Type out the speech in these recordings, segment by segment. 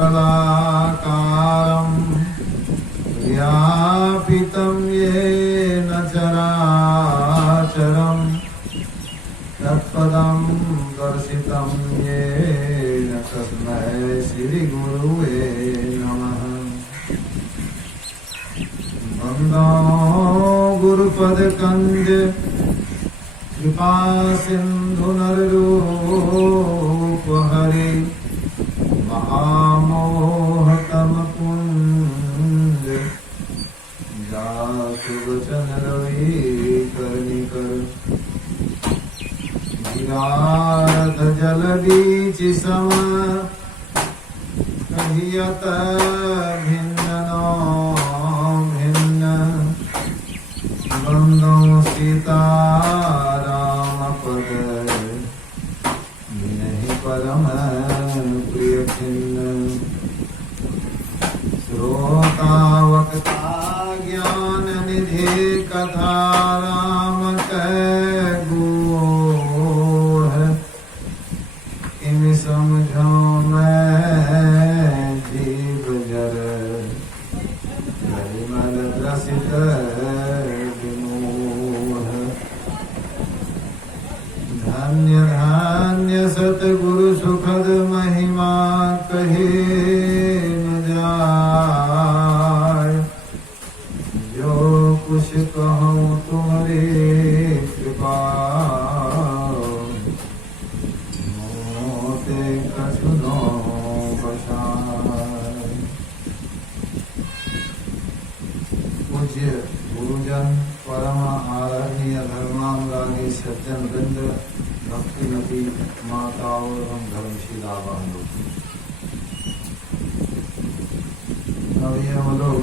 कलाकारं व्यापितं येन चराचरं तत्पदं दर्शितं येन तस्मै श्रीगुरुवे नमः। वन्दो गुरुपदकञ्ज कृपा सिन्धु नररूप हरि महामोहतम कुंज जातु वचन रवि करनिकर गिराध जल बीच सम कहियत भिन्न नो भिन्न बंदो सीताराम पद नहीं परम प्रिय खिन्न श्रोता वक्ता ज्ञान निधि कथा राम कह गुह इम समझो मैं जीव जर गरिमल ग्रसित विमोह। धन्य धन्य सतगुरु सुखद महिमा कहे न जाय। जो कुछ कहूँ तुम्हारी कृपा मोते कछु नो बसाय। पूज्य गुरुजन परम आदरणीय धर्मानुरागी सज्जन वृंद भक्तिमती माताओं एवं धर्मशिला बंधु, अब ये हम लोग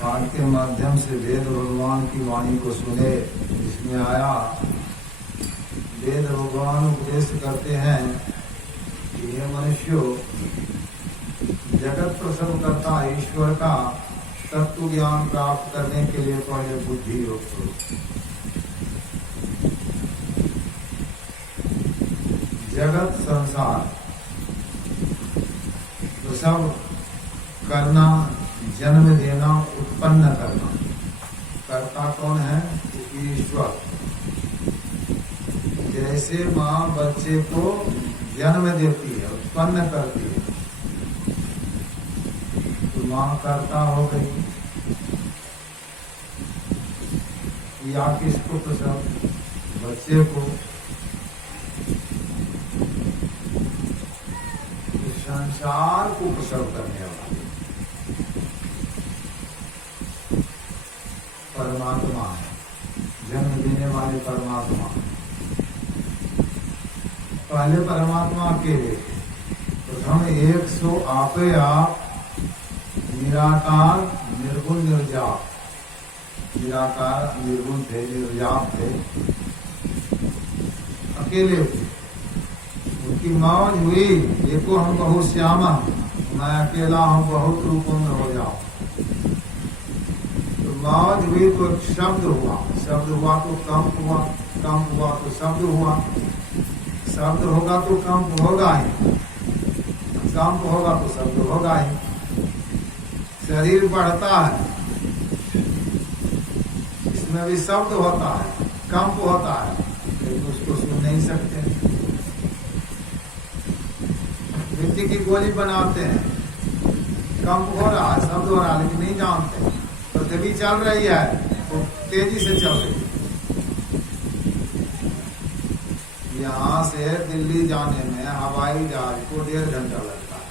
पाठ के माध्यम से वेद भगवान की वाणी को सुने, जिसमें आया वेद भगवान उपदेश करते हैं कि ये मनुष्यों जगत प्रसव करता ईश्वर का तत्व ज्ञान प्राप्त करने के लिए पहले बुद्धि योग करो। जगत संसार तो सब करना, जन्म देना, उत्पन्न करना, कर्ता कौन है? ईश्वर। जैसे माँ बच्चे को जन्म देती है, उत्पन्न करती है, तो माँ कर्ता हो गई। या किसको प्रसव? बच्चे को। संसार को प्रसव करने वाले परमात्मा है, जन्म देने वाले परमात्मा। पहले परमात्मा अकेले, प्रथम 100 आपे आप निराकार निर्गुण निर्जाप, निराकार निर्गुण थे, निर्जाप थे, अकेले थे। उनकी मौज हुई, देखो हम बहुत श्यामा, मैं अकेला हूँ, बहुत रूपों में हो जाओ। तो मौज हुई तो शब्द हुआ, शब्द हुआ तो कंप हुआ, कंप हुआ तो शब्द हुआ, शब्द होगा तो कंप होगा ही, कंप होगा तो शब्द होगा ही। शरीर बढ़ता है, इसमें भी शब्द होता है, कंप होता है, लेकिन उसको सुन नहीं सकते। मिट्टी की गोली बनाते हैं, कंप हो रहा है, शब्द हो रहा है, लेकिन नहीं जानते। पृथ्वी चल रही है, वो तेजी से चल रही है। यहाँ से दिल्ली जाने में हवाई जहाज को 1.5 घंटा लगता है,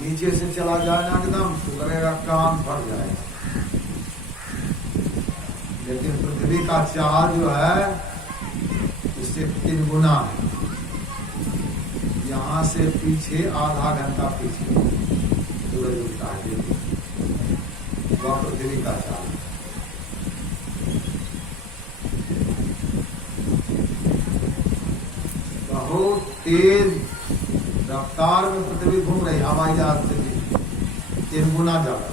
नीचे से चला जाए ना एकदम तो लगेगा कान फट जाएगा। लेकिन पृथ्वी का चाल जो है उससे 3 गुना है। यहाँ से पीछे आधा घंटा पीछे सूरज उगता है, वह पृथ्वी का चाल। बहुत तेज रफ्तार में पृथ्वी घूम रही, हवाई जहाज से 3 गुना ज्यादा,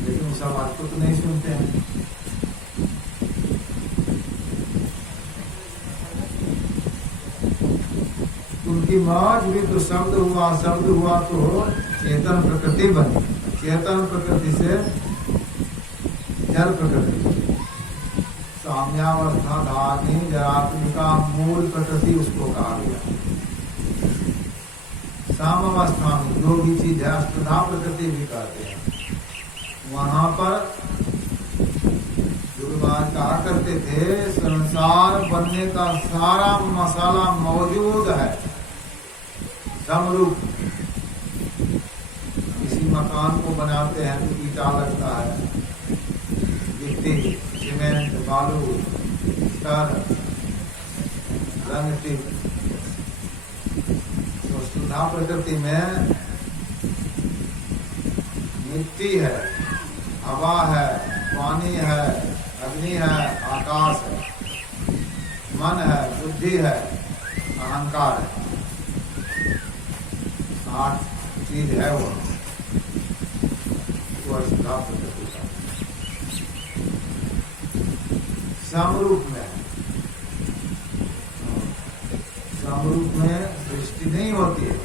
लेकिन उस आवाज को तो नहीं सुनते हैं। क्योंकि मौज भी तो शब्द हुआ तो चेतन प्रकृति बनी, चेतन प्रकृति से जल प्रकृति, साम्यावस्था धारणी जरात्मिका मूल प्रकृति उसको कहा गया। सामावस्था में जो भी चीज है अष्टधा प्रकृति भी कहते हैं। वहां पर गुरुवार कहा करते थे संसार बनने का सारा मसाला मौजूद है। समरूप किसी मकान को बनाते हैं तो ईटा लगता है, गिट्टी, सीमेंट, बालू, स्तर, रंग टिप। तो सुधा प्रकृति में मिट्टी है, हवा है, पानी है, अग्नि है, आकाश है, मन है, बुद्धि है, अहंकार है। 8 चीज है वो सुधा प्रकृति का। समरूप में, समरूप में सृष्टि नहीं होती है।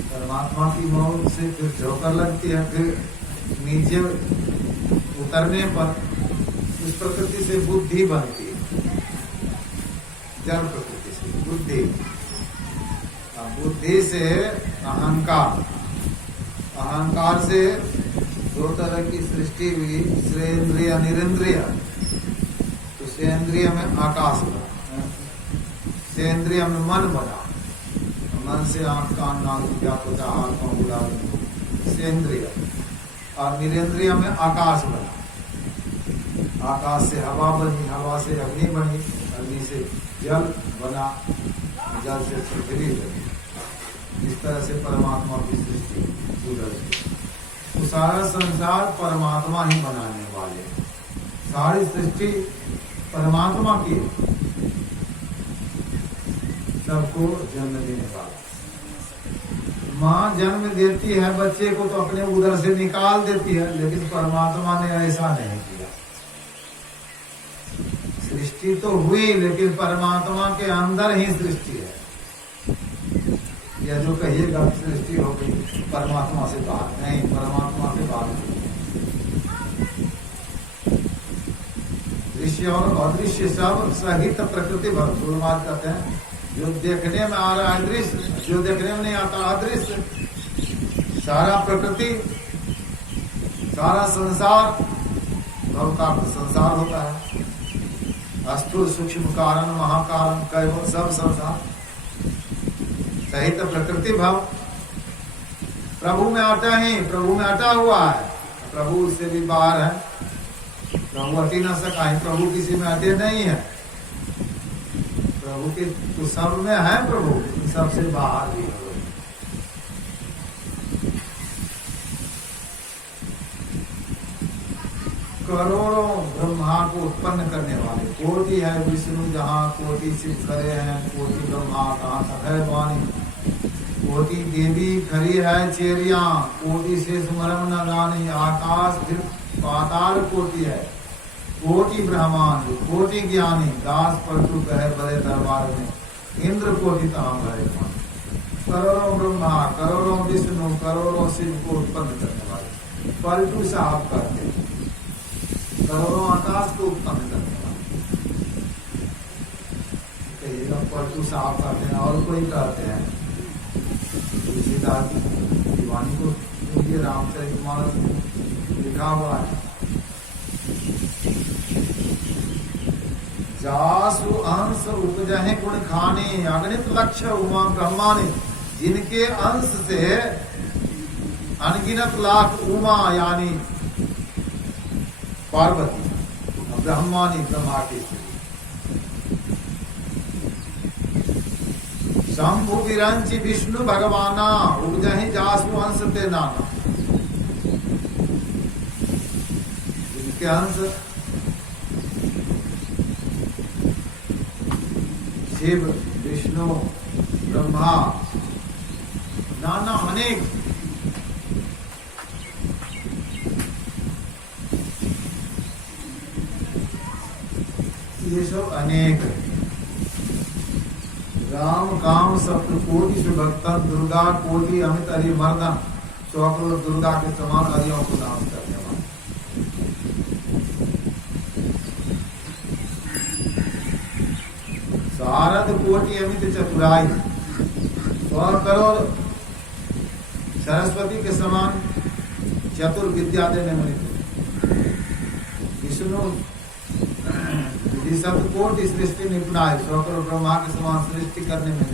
परमात्मा की मौत से फिर ठोकर लगती है, फिर नीचे उतरने पर उस प्रकृति से बुद्धि बनती है। जल प्रकृति से बुद्धि, बुद्धि से अहंकार, अहंकार से 2 तरह की सृष्टि हुई, श्रेंद्रिय निरेंद्रिय। तो श्रेंद्रिय में आकाश बना, श्रेंद्रिय में मन बना, मन से आंख कान नाक क्या त्वचा हाथ पांव बुला, श्रेंद्रिय। और निरेंद्रिय में आकाश बना, आकाश से हवा बनी, हवा से अग्नि बनी, अग्नि से जल बना, जल से पृथ्वी बनी। इस तरह से परमात्मा की सृष्टि सुधरती। तो सारा संसार परमात्मा ही बनाने वाले, सारी सृष्टि परमात्मा की, सबको जन्म देने वाला। माँ जन्म देती है बच्चे को तो अपने उदर से निकाल देती है, लेकिन परमात्मा ने ऐसा नहीं किया। सृष्टि तो हुई लेकिन परमात्मा के अंदर ही सृष्टि है। या जो कहिएगा सृष्टि हो गई परमात्मा से बाहर, नहीं, परमात्मा से बाहर। दृश्य और अदृश्य सब सहित प्रकृति भगवान कहते हैं। जो देखने में आ रहा है दृश्य, जो देखने में नहीं आता अदृश्य। सारा प्रकृति, सारा संसार, भवकार संसार होता है। अस्थूल सूक्ष्म कारण महाकारण कैवल सब संसार सहित प्रकृति भाव। प्रभु में अटा ही, प्रभु में अटा हुआ है, प्रभु उससे भी बाहर है। प्रभु अटी न सका है, प्रभु किसी में अटे नहीं है। प्रभु के तो सब में है, प्रभु सबसे बाहर भी है। करोड़ों ब्रह्मा को उत्पन्न करने वाले, कोटि है विष्णु जहाँ, कोटि शिव खरे हैं, कोटि ब्रह्मा कहाँ तक है वाणी, कोटि देवी खरी है चेरिया, कोटि से स्मरण न जानी, आकाश फिर पाताल कोटि है, कोटि ब्रह्मांड, कोटि ज्ञानी, दास परतु कहे बड़े दरबार में, इंद्र कोटि ताम भरे। करोड़ों ब्रह्मा, करोड़ों विष्णु, करोड़ों शिव को उत्पन्न करने वाले, पलटू साहब करते, करोड़ों आकाश को उत्पन्न करने वाले। कहिएगा पलटू साहब करते हैं, और कोई कहते हैं तुलसीदास दीवानी को, ये रामचरितमानस लिखा हुआ है। जासु अंश उपजहे गुण खाने, अगणित लक्ष्य उमा ब्रह्माने, जिनके अंश से अनगिनत लाख उमा यानी पार्वती, ब्रह्मानी ब्रह्मा की शंभु विरंची विष्णु भगवाना, उपजहि जासु अंश ते नाना। जिनके अंश शिव, विष्णु, ब्रह्मा, नाना अनेक, ये सब अनेक राम काम सप्त कोटि सुभक्तन दुर्गा कोटि अमित हरिमर्दन। 100 करोड़ दुर्गा के समान हरियों को नाम करने वाले। शारद कोटि अमित चतुराई। 100 करोड़ सरस्वती के समान चतुर्विद्या देने वाले। विष्णु कोटि सृष्टि निपुणाय। 100 करोड़ ब्रह्मा के समान सृष्टि करने में।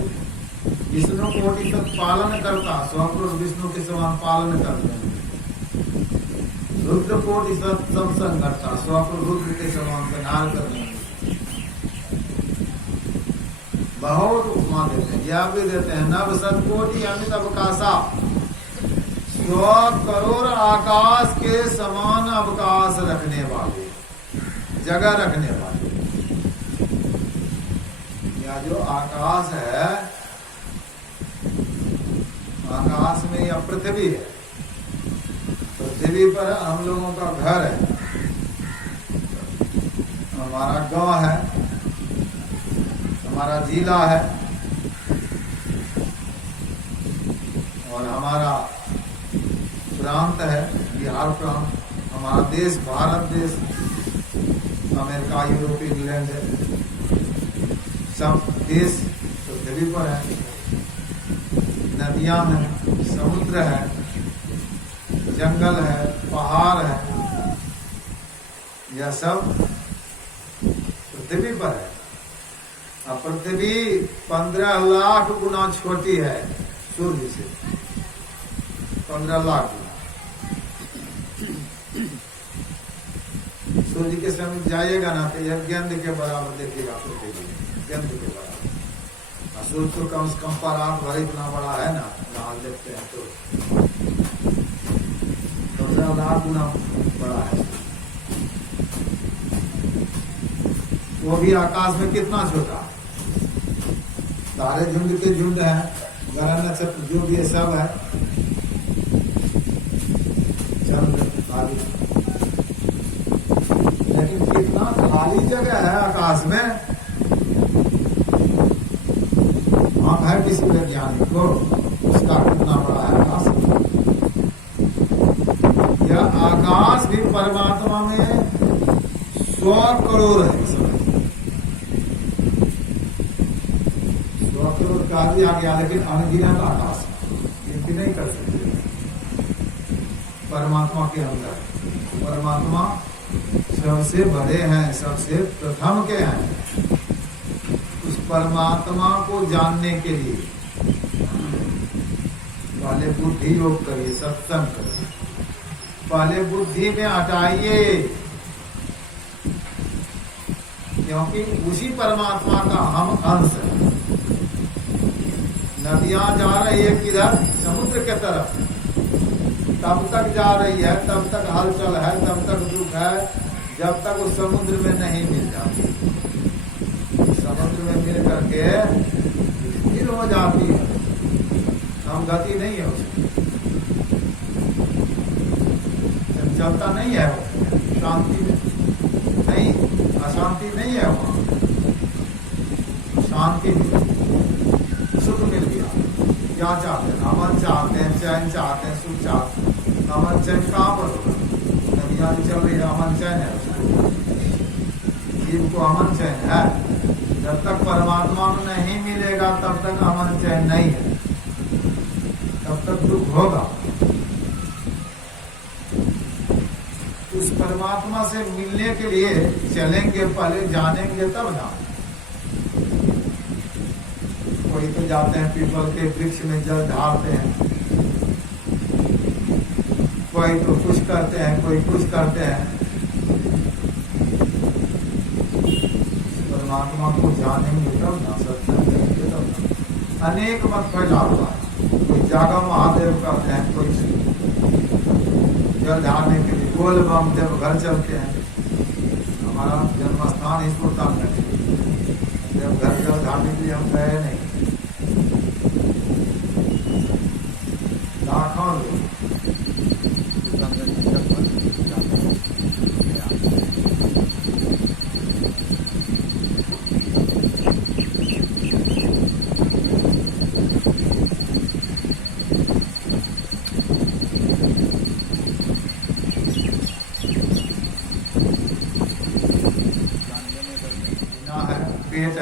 विष्णु कोटि तक पालन करता। 100 करोड़ विष्णु के समान पालन करते हैं। रुद्र कोटि सत्संग करता। 100 करोड़ रुद्र के समान संहार करने में। बहुत उपमा देते हैं। यह भी देते हैं नव सतकोटि अमित अवकाशा। 100 करोड़ आकाश के समान अवकाश रखने वाले, जगह रखने वाले। या जो आकाश है, आकाश में या पृथ्वी है, पृथ्वी पर हम लोगों का घर है, हमारा गांव है, हमारा जिला है, और हमारा प्रांत है बिहार प्रांत, हमारा देश भारत देश, अमेरिका यूरोप इंग्लैंड है, सब देश पृथ्वी पर है। नदियां हैं, समुद्र है, जंगल है, पहाड़ है, यह सब पृथ्वी पर है। अब पृथ्वी 15 लाख गुना छोटी है सूर्य से, 15 लाख गुना। सूर्य के समीप जाइएगा ना तो यह गेंद के बराबर देखिएगा पृथ्वी, गेंद के बराबर। सूर्य तो कम से कम पर आठ भर इतना बड़ा है ना, जहां देखते हैं तो 15 लाख गुना बड़ा है। वो भी आकाश में कितना छोटा। तारे झुंड के झुंड है, ग्रह नक्षत्र जो भी है सब है, चंद्र आदि। लेकिन कितना खाली जगह है आकाश में। हम है किसी वैज्ञानिक को, उसका कितना बड़ा है आकाश। यह आकाश भी परमात्मा में 100 करोड़ है। 100 करोड़ का भी आ गया, लेकिन अनगिनत आकाश गिनती नहीं कर सकते। परमात्मा के अंदर परमात्मा सबसे बड़े हैं, सबसे प्रथम के हैं। उस परमात्मा को जानने के लिए पहले बुद्धि योग करिए, सत्संग करिए, पहले बुद्धि में हटाइए, क्योंकि उसी परमात्मा का हम अंश है। नदियां जा रही है किधर? समुद्र के तरफ। तब तक जा रही है, तब तक हलचल है, तब तक दुख है, जब तक उस समुद्र में नहीं मिल जाती। समुद्र में मिल करके फिर हो जाती है, हम गति नहीं है उसकी, चंचलता नहीं है, शांति नहीं, अशांति नहीं है वहां, शांति सुख मिल गया। क्या चाहते हैं? अमन चाहते हैं, चैन चाहते हैं, सुख चाहते हैं। अमन चैन कहाँ पर होगा? नदियां चल रही है, अमन चैन है उसको, जीव को अमन चैन है। जब तक परमात्मा में नहीं मिलेगा तब तक अमन चैन नहीं है, तब तक दुख होगा। उस परमात्मा से मिलने के लिए चलेंगे, पहले जानेंगे तब ना। कोई तो जाते हैं पीपल के वृक्ष में जल ढालते हैं, कोई तो कुछ करते हैं, कोई कुछ करते हैं। परमात्मा को जानेंगे तब ना, सत्संग करेंगे तब ना। अनेक मत फैला हुआ है, कोई जागा महादेव करते हैं, कोई जल ढालने के लिए गोल बम जब घर चलते हैं। हमारा जन्म स्थान इस प्रकार है, जब घर जल ढालने के लिए हम गए नहीं। लाखों लोग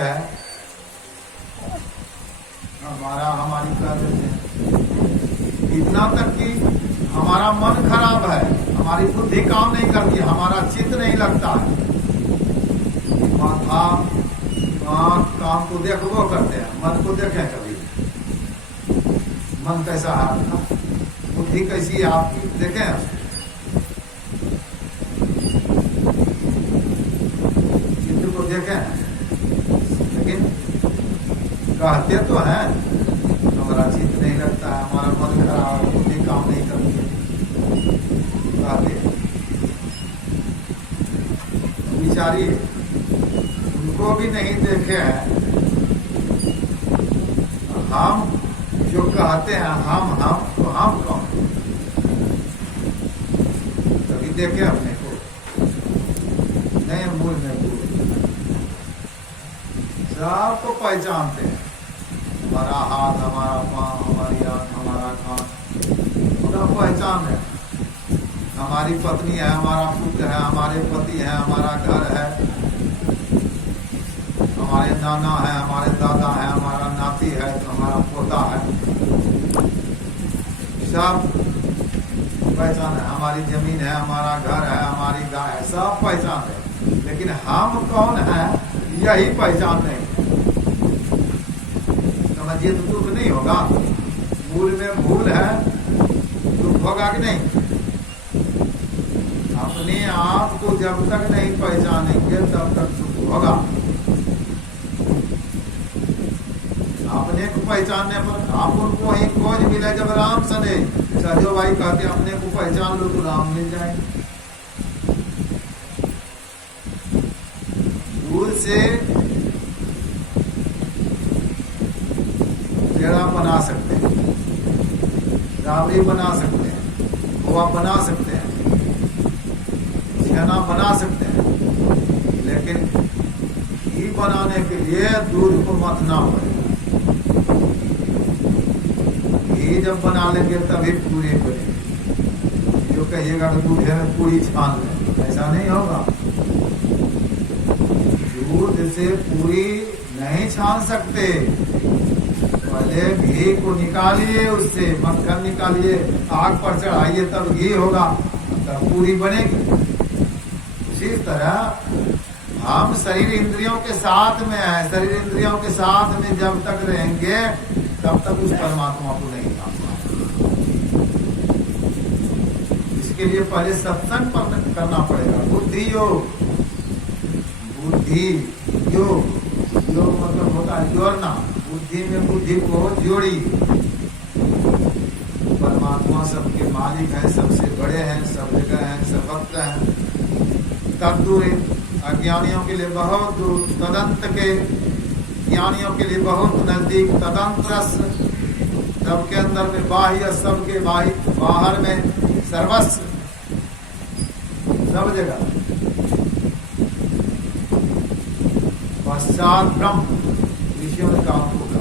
है, हमारा हमारी कर देते हैं। इतना तक कि हमारा मन खराब है, हमारी बुद्धि काम नहीं करती, हमारा चित्त नहीं लगता है, माथा आँख काम को देखो करते हैं, मन को देखें कभी। मन कैसा है आपका, बुद्धि कैसी है आपकी, देखें। चित्त को देखें, लेकिन कहते तो हैं हमारा चित्त नहीं लगता है, हमारा मन खराब, बुद्धि काम नहीं करती है, कहते विचारिए, उनको भी नहीं देखे हैं। हम जो कहते हैं हम तो हम कौन, कभी देखे अपने को नहीं, मूल में भूल सबको पहचानते हैं, हमारा हाथ, हमारा पाँव, हमारी आँख, हमारा कान, पूरा पहचान है। हमारी पत्नी है, हमारा पुत्र है, हमारे पति है, हमारा घर है, हमारे नाना है, हमारे दादा है, हमारा नाती है, तो हमारा पोता है, सब पहचान है। हमारी जमीन है, हमारा घर है, हमारी गाय है, सब पहचान है। लेकिन हम कौन है यही पहचान नहीं। समझिए तो दुख नहीं होगा, मूल में भूल है, दुख होगा कि नहीं। अपने आप को जब तक नहीं पहचानेंगे तब तक दुख होगा। अपने को पहचानने पर आप उनको ही खोज मिले, जब राम सने सजो भाई कहते अपने को पहचान लो तो राम मिल जाएंगे। दूर से पेड़ा बना सकते हैं, राबड़ी बना सकते हैं, खोआ बना सकते हैं, छेना बना सकते हैं, लेकिन घी बनाने के लिए दूध को मथना पड़ेगा। घी जब बना लेंगे तभी पूरी बनेगी। जो कहिएगा तो दूध में पूरी छान लें, ऐसा नहीं होगा। दूध से पूरी नहीं छान सकते, पहले घी को निकालिए, उससे मक्खन निकालिए, आग पर चढ़ाइए, तब घी होगा, तब पूरी बनेगी। उसी तरह हम शरीर इंद्रियों के साथ में है, शरीर इंद्रियों के साथ में जब तक रहेंगे तब तक उस परमात्मा को नहीं जान पाएंगे। इसके लिए पहले सत्संग करना पड़ेगा। बुद्धि योग, बुद्धि योग, योग मतलब होता है जोड़ना, बुद्धि में बुद्धि को जोड़ी। परमात्मा सबके मालिक है, सबसे बड़े हैं, सब जगह हैं, सर्वत्र हैं। तब दूर अज्ञानियों के लिए बहुत दूर, तदंत के ज्ञानियों के लिए बहुत नजदीक। तदंतर सबके अंदर में बाह्य, सबके बाहर में सर्वस्व, सब जगह। पश्चात ब्रह्म, ऋषियों ने कहा होगा,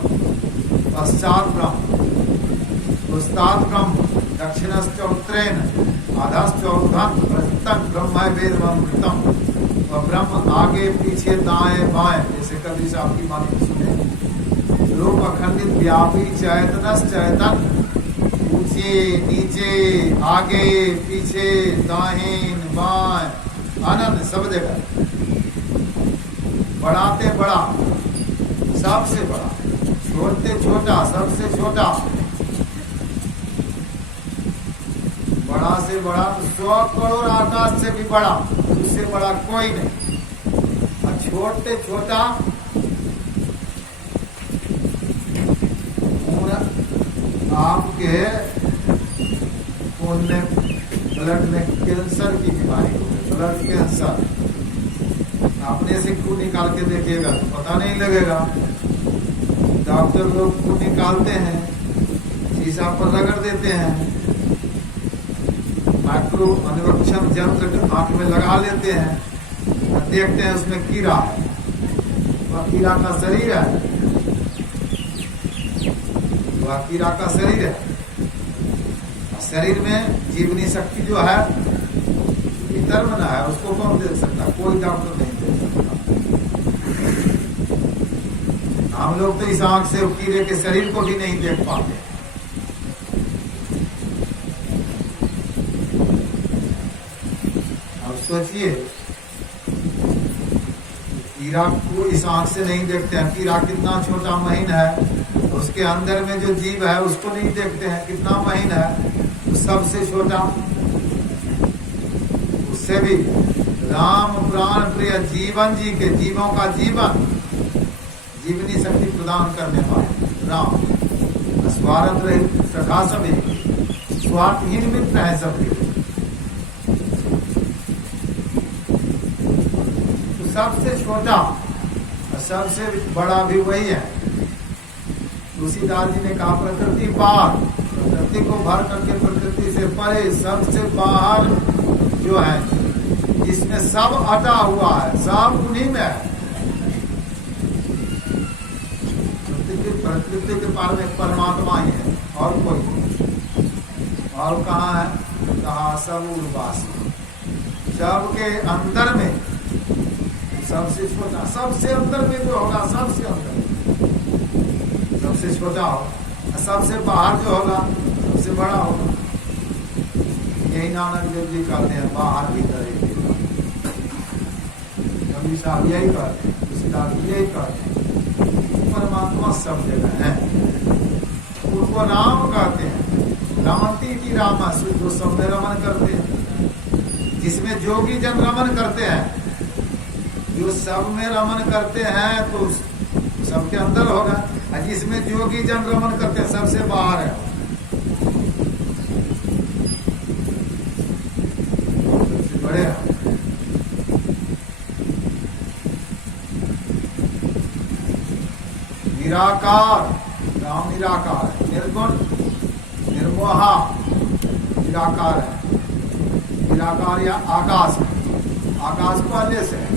पश्चात ब्रह्म, पुस्तात् ब्रह्म, दक्षिणश्च उत्तरेण, अधश्च ऊर्ध्वं, प्रस्तुतं ब्रह्म वेदमृतम्। और ब्रह्म आगे पीछे दाएं बाएं, जैसे कबीर साहब की बात सुने। लोक अखंडित व्यापी चैतनस चैतन, ऊंचे नीचे आगे पीछे दाहिन बाएं, आनंद सब जगह। बढ़ाते बड़ा, सबसे बड़ा, छोड़ते छोटा, सबसे छोटा। बड़ा से बड़ा 100 करोड़ आकाश से भी बड़ा, उससे बड़ा कोई नहीं। और छोटे छोटा आपके खून में, ब्लड में कैंसर की बीमारी हो, ब्लड कैंसर, अपने से खून निकाल के देखिएगा तो पता नहीं लगेगा। डॉक्टर लोग खून निकालते हैं, शीशा पर रगड़ देते हैं, माइक्रो अनुवीक्षण यंत्र आंख में लगा लेते हैं, देखते हैं उसमें कीड़ा है, वह कीड़ा का शरीर है, वह कीड़ा का शरीर है। शरीर में जीवनी शक्ति जो है भीतर में है, उसको कौन दे सकता, कोई डॉक्टर नहीं दे सकता। हम लोग तो इस आंख से कीड़े के शरीर को भी नहीं देख पाते। अब सोचिए, कीड़ा को इस आंख से नहीं देखते हैं, कीड़ा कितना छोटा महीन है, उसके अंदर में जो जीव है उसको नहीं देखते हैं, कितना महीन है, तो सबसे छोटा। उससे भी राम प्राण प्रिय जीवन जी के, जीवों का जीवन, जीवनी शक्ति प्रदान करने वाले राम, स्वार्थ रहित सदा सभी, स्वार्थहीन मित्र है सबके। तो सबसे छोटा और सबसे बड़ा भी वही है। तुलसीदास जी ने कहा प्रकृति पार, प्रकृति को भर करके प्रकृति से परे, सबसे बाहर जो है, जिसमें सब अटा हुआ है, सब उन्हीं में है। प्रकृति के पार में परमात्मा ही है, और कोई नहीं। और कहाँ है? कहा सब उर्वास, सबके अंदर में, सबसे छोटा, सबसे अंदर में जो होगा, सबसे अंदर सबसे छोटा हो, सबसे बाहर जो होगा सबसे बड़ा होगा। यही नानक देव जी कहते हैं, बाहर भीतर एक। कबीर साहब यही कहते हैं, तुलसीदास यही कहते हैं, परमात्मा सब जगह है। उनको राम कहते हैं, रामती की राम, जो सब में रमन करते हैं, जिसमें जोगी जन रमन करते हैं, जो सब में रमन करते हैं तो सबके अंदर होगा, और जिसमें जोगी जन रमन करते हैं सबसे बाहर है। बड़े हैं। निराकार, राम निराकार है, निर्गुण निर्मोहा निराकार है। निराकार या आकाश है, आकाश पहले से है।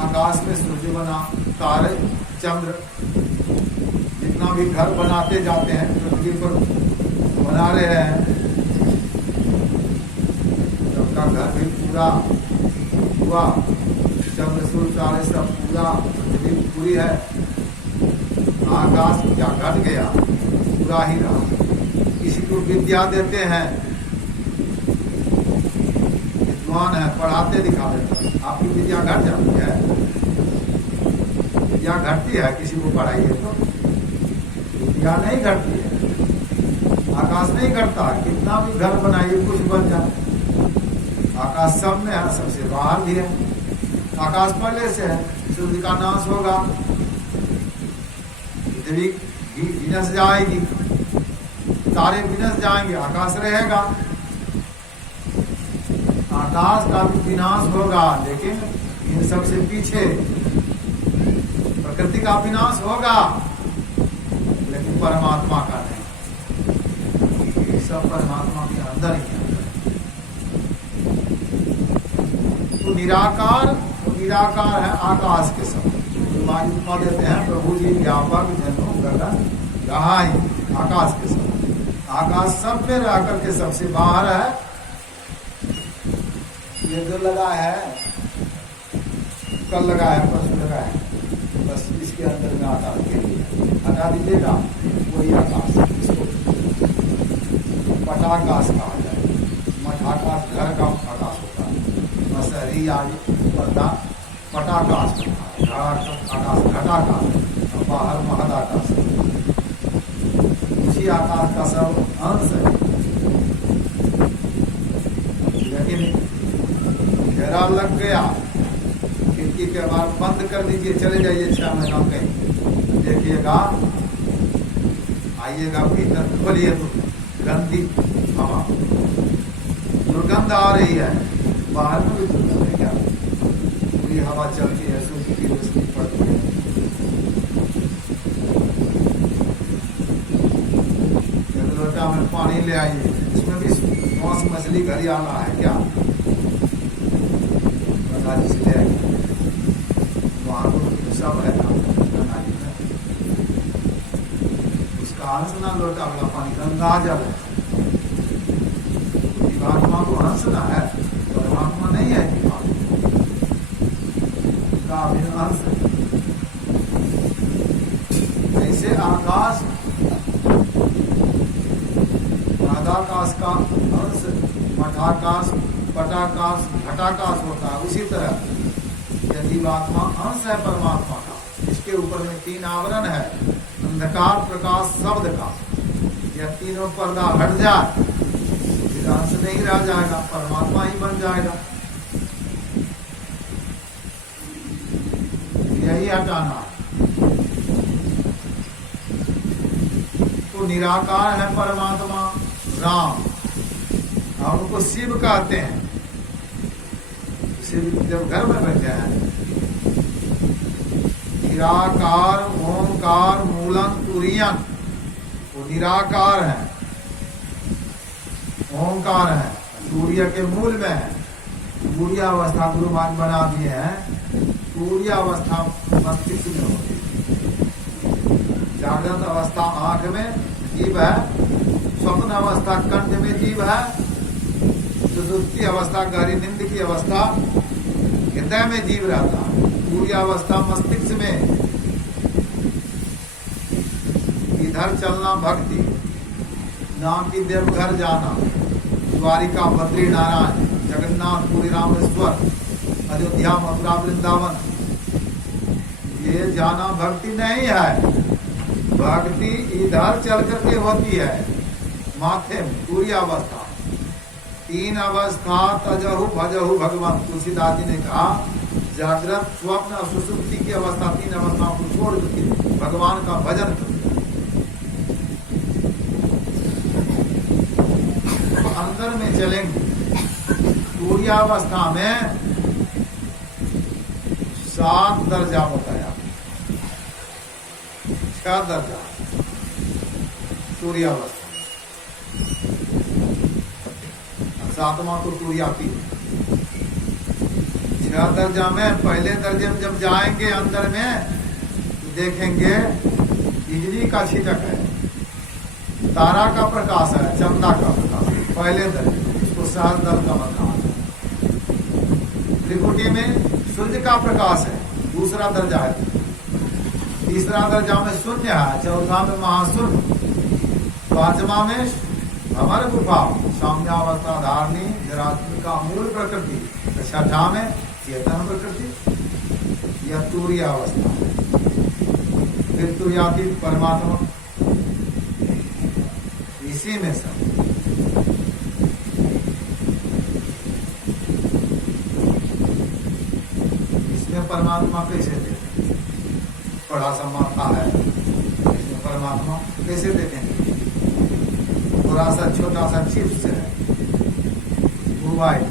आकाश में सूर्य बना, तारे, चंद्र, जितना भी घर बनाते जाते हैं पृथ्वी पर बना रहे हैं, सबका घर भी पूरा हुआ, चंद्र सूर्य तारे सब पूरा, पृथ्वी पूरी है। आकाश क्या घट गया? पूरा ही रहा। किसी को विद्या देते हैं, विद्वान है, पढ़ाते दिखा देते हैं, आपकी विद्या घट जाती है। विद्या घटती है, किसी को पढ़ाइए तो विद्या नहीं घटती है। आकाश नहीं घटता, कितना भी घर बनाइए कुछ बन जाए। आकाश सब में है, सबसे बाहर भी है। आकाश पहले से है, सूर्य का नाश होगा, पृथ्वी विनस जाएगी, तारे विनस जाएंगे, आकाश रहेगा। आकाश का भी विनाश होगा, लेकिन इन सबसे पीछे प्रकृति का विनाश होगा, लेकिन परमात्मा का नहीं। सब परमात्मा के अंदर ही है। तो निराकार है आकाश के सब। उपमा देते हैं, प्रभु जी व्यापक जन्मों गगन रहाई, आकाश के सब। आकाश सब में रह करके सबसे बाहर है। ये जो लगा है, कल लगा है, परसों लगा है, बस इसके अंदर में आकाश के लिए हटा दीजिएगा, वही आकाश। इसको पटाकाश कहा जाए। मठाकाश घर का आकाश होता है, मसहरी आदि पर्दा पटाकाश आकाश, घटाकाश, और बाहर महदाकाश। उसी आकाश का सब अंश है। लेकिन घेरा लग गया, खिड़की के बाहर बंद कर दीजिए, चले जाइए 6 महीना कहीं, देखिएगा, आइएगा भीतर, खोलिए तो गंदी हवा, दुर्गंध आ रही है। बाहर में भी दुर्गंध है, क्या पूरी हवा चलती है, सूर्य की रोशनी पड़ती है। लोटा में पानी ले आइए, इसमें भी मांस मछली घड़ियाला है क्या? गंगा जी से ले आइए, वहां तो सब है गंगा जी में। उसका हंस ना लोटा वाला पानी गंगा जल है। जीवात्मा को हंसना है, परमात्मा नहीं है जीवात्मा का अभिन्न अंश है। जैसे आकाश आकाश का अंश मठाकाश पटाकाश घटाकाश होता है, उसी तरह यदि आत्मा अंश है परमात्मा का, इसके ऊपर में 3 आवरण है, अंधकार प्रकाश शब्द का, यह तीनों पर्दा हट जाए फिर अंश नहीं रह जाएगा, परमात्मा ही बन जाएगा। यही हटाना है। तो निराकार है परमात्मा राम, हम उनको शिव कहते हैं। शिव जब घर में बैठे हैं, निराकार ओंकार मूलन तुरियन, वो निराकार है, ओंकार है, सूर्य के मूल में है। सूर्य अवस्था गुरु महाराज बना दिए हैं, सूर्य अवस्था मस्तिष्क में होती है, जागृत अवस्था आंख में जीव है, स्वप्न अवस्था कंठ में जीव है, सुषुप्ति अवस्था गहरी नींद की अवस्था हृदय में जीव रहता है, पूरी अवस्था मस्तिष्क में। इधर चलना भक्ति, नाम की देवघर जाना, द्वारिका बद्री नारायण जगन्नाथ पुरी रामेश्वर अयोध्या मथुरा वृंदावन, ये जाना भक्ति नहीं है। भक्ति इधर चल करके होती है, माथे में पूरी अवस्था। 3 अवस्था तजहु भजहु भगवान, तुलसीदास जी ने कहा जागृत स्वप्न और सुषुप्ति की अवस्था, 3 अवस्थाओं को छोड़ करके भगवान का भजन करो। अंदर में चलेंगे, सूर्यावस्था में 7 दर्जा बताया, 6 दर्जा सूर्यावस्था, 7वां तो सूर्याती। 6 दर्जा में पहले दर्जे में जब जाएंगे अंदर में तो देखेंगे बिजली का छिटक है, तारा का प्रकाश है, चंदा का प्रकाश है, पहले दर्जे इसको सहस्त्र का प्रकाश है। त्रिकुटी में सूर्य का प्रकाश है, दूसरा दर्जा है। तीसरा दर्जा में शून्य है, चौथा में महाशून्य, 5वां में भंवर गुफा साम्यावस्था धारणी जरात्म का मूल प्रकृति, 6ठा में चेतन प्रकृति, यह तुरीय अवस्था। फिर तुरीयातीत परमात्मा, इसी में सब। इसमें परमात्मा कैसे देखें? बड़ा सा माथा है, इसमें परमात्मा कैसे देखेंगे? थोड़ा सा छोटा सा चिप्स है, मोबाइल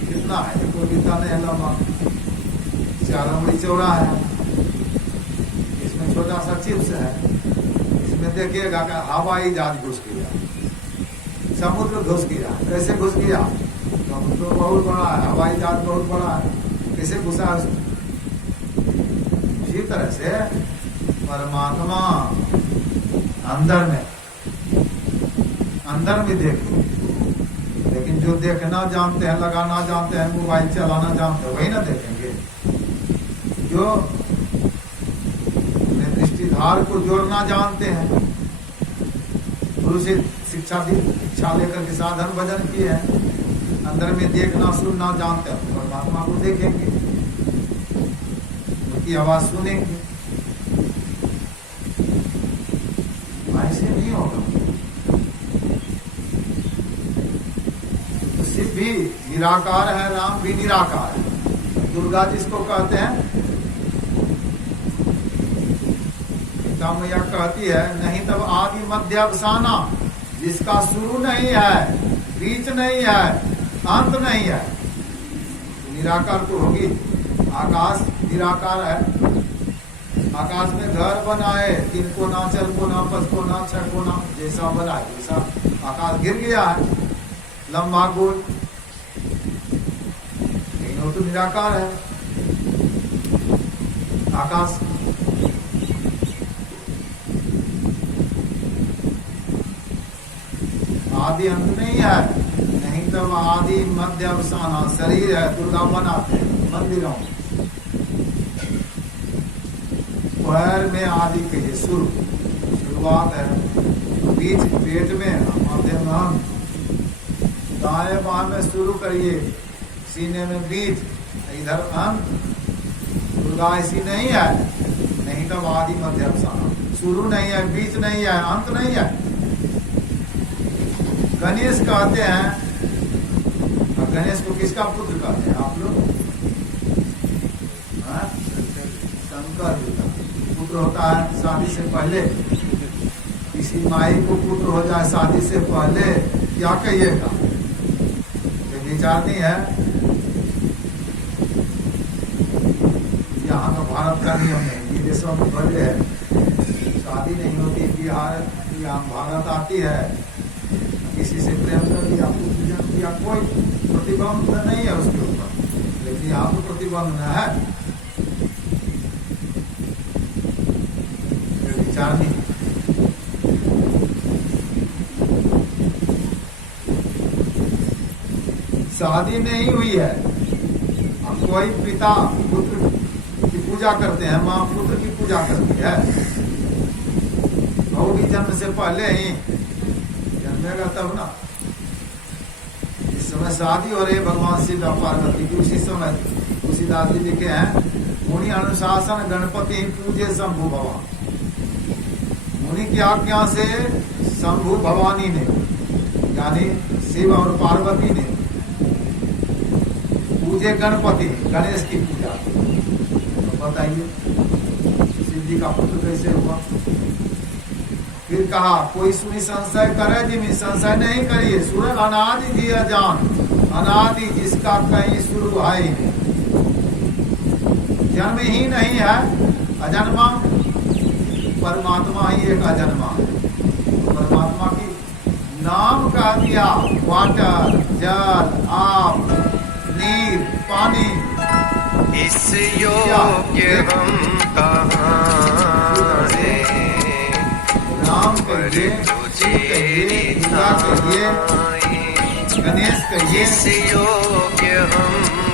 कितना है, कोई कितना नहीं लंबा, 4 उंगली चौड़ा है, इसमें छोटा सा चिप्स है। इसमें देखिएगा कि हवाई जहाज घुस गया, समुद्र घुस गया, कैसे घुस गया? समुद्र बहुत बड़ा है, हवाई जहाज बहुत बड़ा है, कैसे घुसा? इसी तरह से परमात्मा अंदर में देखो, लेकिन जो देखना जानते हैं, लगाना जानते हैं, मोबाइल चलाना जानते हैं, वही ना देखेंगे। जो दृष्टिधार को जोड़ना जानते हैं, गुरु से शिक्षा लेकर के साधन भजन किए हैं, अंदर में देखना सुनना जानते हैं, परमात्मा को देखेंगे, उनकी आवाज सुनेंगे। ऐसे नहीं होगा। शिव भी निराकार है, राम भी निराकार है। दुर्गा जिसको कहते हैं, मैया कहती है नहीं तब आदि मध्य अवसाना, जिसका शुरू नहीं है, बीच नहीं है, अंत नहीं है, निराकार तो होगी। आकाश निराकार है, आकाश में घर बनाए, 3 कोना 4 कोना 5 कोना 6 कोना जैसा बनाए वैसा आकाश गिर गया है, लंबा गोल, तीनों तो निराकार है। आकाश आदि अंत नहीं है, नहीं तो आदि मध्य अवसाना शरीर है, दुर्गा बनाते हैं मंदिरों, पैर में आदि के लिए शुरुआत है, बीच पेट में, मध्य में अंत, दाएं बाएं में शुरू करिए, सीने में बीच, इधर अंत। दुर्गा ऐसी नहीं है, नहीं तब आदि मध्य अवसान, शुरू नहीं है, बीच नहीं है, अंत नहीं है। गणेश कहते हैं, गणेश को किसका पुत्र कहते हैं आप लोग? शंकर जी का पुत्र होता है शादी से पहले। किसी माई को पुत्र हो जाए शादी से पहले, क्या कहिएगा? ये विचार नहीं है। यहाँ तो भारत का नियम है, विदेशों में भले है, शादी नहीं होती। बिहार यहाँ भारत आती है, किसी से प्रेम कर दिया, पुत्र जन्म दिया, कोई प्रतिबंध नहीं है उसके ऊपर, लेकिन यहाँ तो प्रतिबंध न है। विचार नहीं। शादी नहीं हुई है, अब कोई पिता पुत्र की पूजा करते हैं, माँ पुत्र की पूजा करती है, वो भी जन्म से पहले ही जन्मेगा तब ना। इस समय शादी हो रही भगवान शिव और पार्वती की, उसी समय तुलसीदास जी लिखे हैं, मुनि अनुशासन गणपति पूजे शंभु भगवान। मुनि की आज्ञा से शंभु भवानी ने, यानी शिव और पार्वती ने पूजे गणपति, गणेश की पूजा। तो बताइए शिव जी का पुत्र कैसे हुआ? फिर कहा कोई सुनी संशय करे जिमी, संशय नहीं करिए। सूरज अनादि जी अजान, अनादि जिसका कहीं शुरू है ही नहीं, जन्म ही नहीं है, अजन्मा परमात्मा ही एक अजन्मा है। परमात्मा की नाम कह दिया, वाटर, जल, आप, नीर, पानी, इस योग्य हम कहाँ हैं, राम कहिए, शिव कहिए, दुर्गा कहिए, गणेश कहिए, इस योग्य